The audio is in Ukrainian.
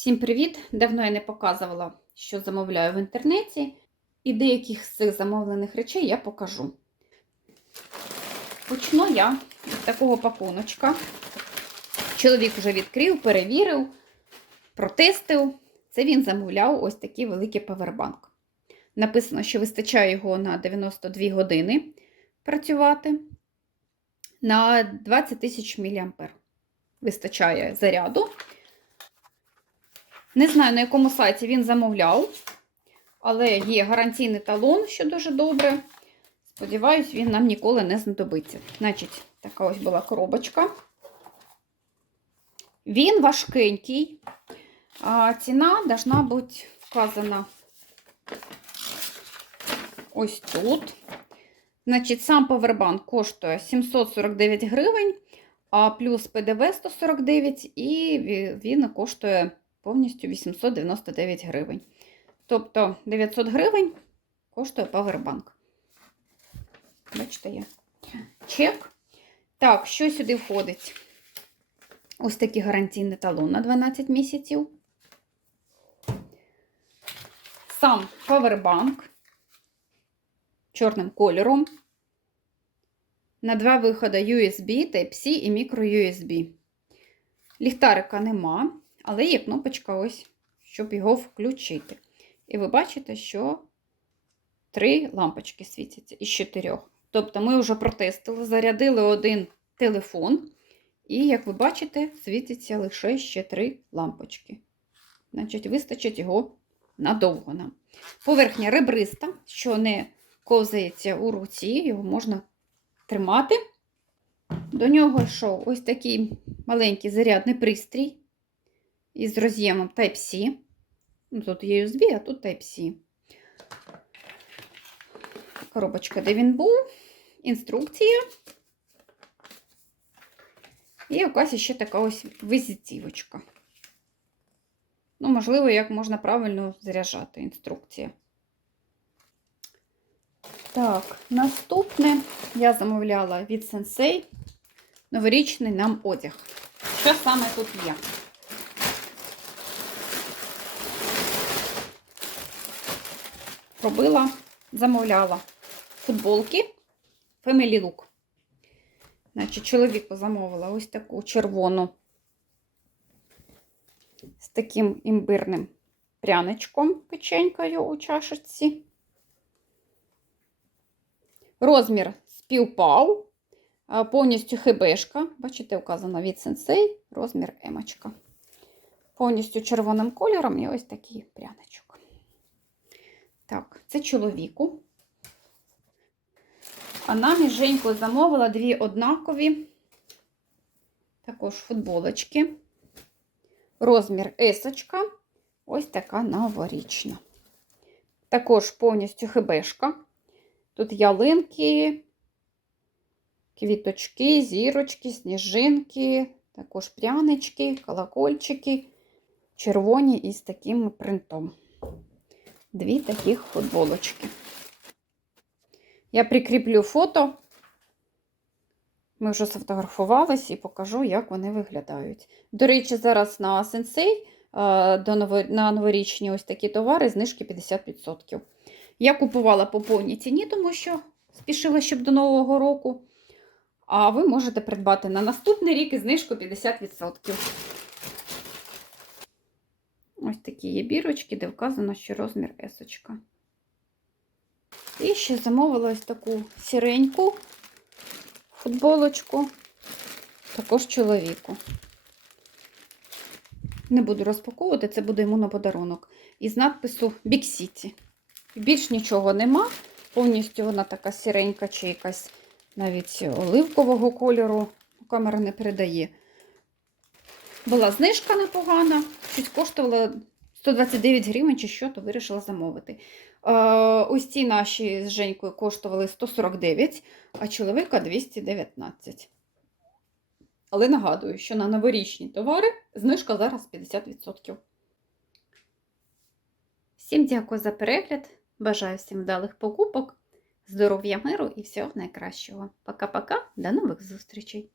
Всім привіт! Давно я не показувала, що замовляю в інтернеті, і деяких з цих замовлених речей я покажу. Почну я з такого пакуночка. Чоловік вже відкрив, перевірив, протестив. Це він замовляв ось такий великий павербанк. Написано, що вистачає його на 92 години працювати. На 20 тисяч мА вистачає заряду. Не знаю, на якому сайті він замовляв, але є гарантійний талон, що дуже добре. Сподіваюсь, він нам ніколи не знадобиться. Значить, така ось була коробочка. Він важкенький, а ціна должна бути вказана ось тут. Значить, сам павербанк коштує 749 гривень, а плюс ПДВ 149, і він коштує повністю 899 гривень. Тобто 900 гривень коштує павербанк. Бачите, є чек. Так, що сюди входить? Ось такий гарантійний талон на 12 місяців. Сам павербанк чорним кольором. На два виходи USB, Type-C і micro-USB. Ліхтарика нема, але є кнопочка ось, щоб його включити. І ви бачите, що три лампочки світяться із чотирьох. Тобто ми вже протестили, зарядили один телефон, і, як ви бачите, світяться лише ще три лампочки. Значить, вистачить його надовго нам. Поверхня ребриста, що не ковзається у руці, його можна тримати. До нього йшов ось такий маленький зарядний пристрій із роз'ємом Type-C. Ну, Тут є USB, а тут Type-C. Коробочка, де він був, інструкція. І якась ще така ось візитівочка. Ну, можливо, як можна правильно заряджати інструкція. Так, наступне я замовляла від Sensei новорічний нам одяг. Що саме тут є? Робила, замовляла футболки Family Look. Значить, чоловіку замовила ось таку червону з таким імбирним пряничком, печенькою у чашечці. Розмір співпав, повністю хибешка. Бачите, вказано від сенсей, розмір емочка. Повністю червоним кольором і ось такий пряничок. Так, це чоловіку. А нам із Женькою замовила дві однакові, також футболочки. Розмір есочка, ось така новорічна. Також повністю хибешка. Тут ялинки, квіточки, зірочки, сніжинки, також прянички, колокольчики, червоні із таким принтом. Дві таких футболочки. Я прикріплю фото. Ми вже сфотографувалися і покажу, як вони виглядають. До речі, зараз на сенсей на новорічні ось такі товари знижки 50%. Я купувала по повній ціні, тому що спішила, щоб до Нового року. А ви можете придбати на наступний рік із знижкою 50%. Ось такі є бірочки, де вказано, що розмір есочка. І ще замовила ось таку сіреньку футболочку, також чоловіку. Не буду розпаковувати, це буде йому на подарунок. Із надпису Big City. Більш нічого нема. Повністю вона така сіренька чи якась навіть оливкового кольору. Камера не передає. Була знижка непогана, щось коштувало 129 гривень чи що, то вирішила замовити. Е, ось ці наші з Женькою коштували 149, а чоловіка 219. Але нагадую, що на новорічні товари знижка зараз 50%. Всім дякую за перегляд. Бажаю всім вдалих покупок, здоров'я миру і всього найкращого. Пока-пока, до нових зустрічей!